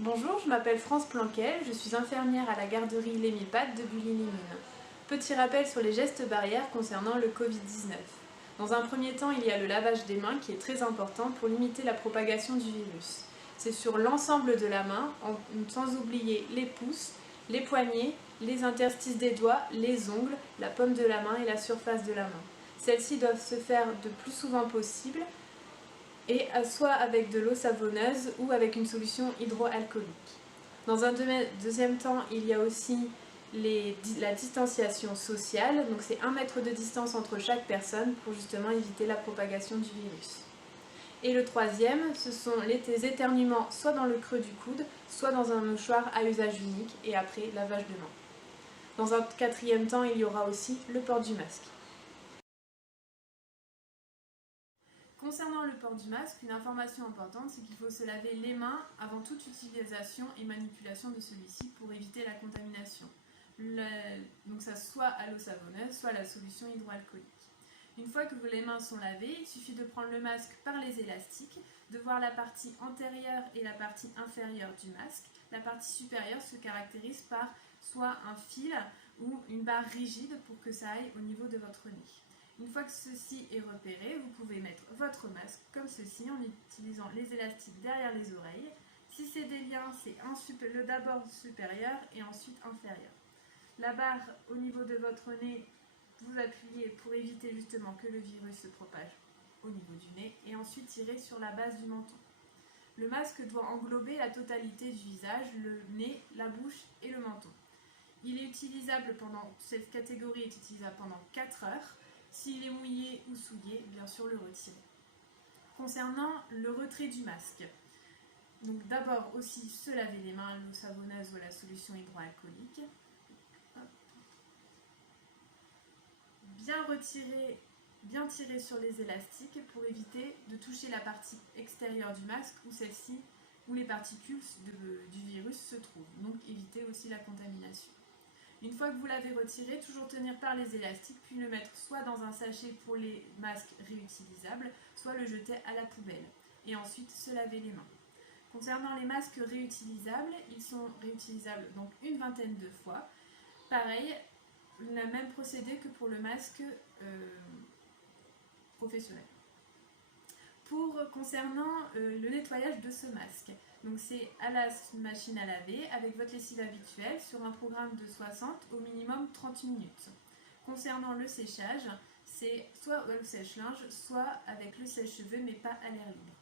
Bonjour, je m'appelle France Planquel, je suis infirmière à la garderie Lémipad de Bully-les-Mines. Petit rappel sur les gestes barrières concernant le Covid-19. Dans un premier temps, il y a le lavage des mains qui est très important pour limiter la propagation du virus. C'est sur l'ensemble de la main, sans oublier les pouces, les poignets, les interstices des doigts, les ongles, la paume de la main et la surface de la main. Celles-ci doivent se faire le plus souvent possible et soit avec de l'eau savonneuse ou avec une solution hydroalcoolique. Dans un deuxième temps, il y a aussi la distanciation sociale, donc c'est 1 mètre de distance entre chaque personne pour justement éviter la propagation du virus. Et le troisième, ce sont les éternuements soit dans le creux du coude, soit dans un mouchoir à usage unique et après lavage de mains. Dans un quatrième temps, il y aura aussi le port du masque. Concernant le port du masque, une information importante, c'est qu'il faut se laver les mains avant toute utilisation et manipulation de celui-ci pour éviter la contamination. Donc ça soit à l'eau savonneuse, soit à la solution hydroalcoolique. Une fois que les mains sont lavées, il suffit de prendre le masque par les élastiques, de voir la partie antérieure et la partie inférieure du masque. La partie supérieure se caractérise par soit un fil ou une barre rigide pour que ça aille au niveau de votre nez. Une fois que ceci est repéré, vous pouvez mettre votre masque comme ceci en utilisant les élastiques derrière les oreilles. Si c'est des liens, c'est d'abord supérieur et ensuite inférieur. La barre au niveau de votre nez, vous appuyez pour éviter justement que le virus se propage au niveau du nez et ensuite tirez sur la base du menton. Le masque doit englober la totalité du visage, le nez, la bouche et le menton. Cette catégorie est utilisable pendant 4 heures. S'il est mouillé ou souillé, bien sûr le retirer. Concernant le retrait du masque, donc d'abord aussi se laver les mains à l'eau savonneuse ou à la solution hydroalcoolique. Bien tirer sur les élastiques pour éviter de toucher la partie extérieure du masque ou celle-ci où les particules du virus se trouvent. Donc éviter aussi la contamination. Une fois que vous l'avez retiré, toujours tenir par les élastiques, puis le mettre soit dans un sachet pour les masques réutilisables, soit le jeter à la poubelle. Et ensuite se laver les mains. Concernant les masques réutilisables, ils sont réutilisables donc une vingtaine de fois. Pareil, le même procédé que pour le masque professionnel. Concernant le nettoyage de ce masque, donc c'est à la machine à laver avec votre lessive habituelle sur un programme de 60 au minimum 30 minutes. Concernant le séchage, c'est soit au sèche-linge, soit avec le sèche-cheveux mais pas à l'air libre.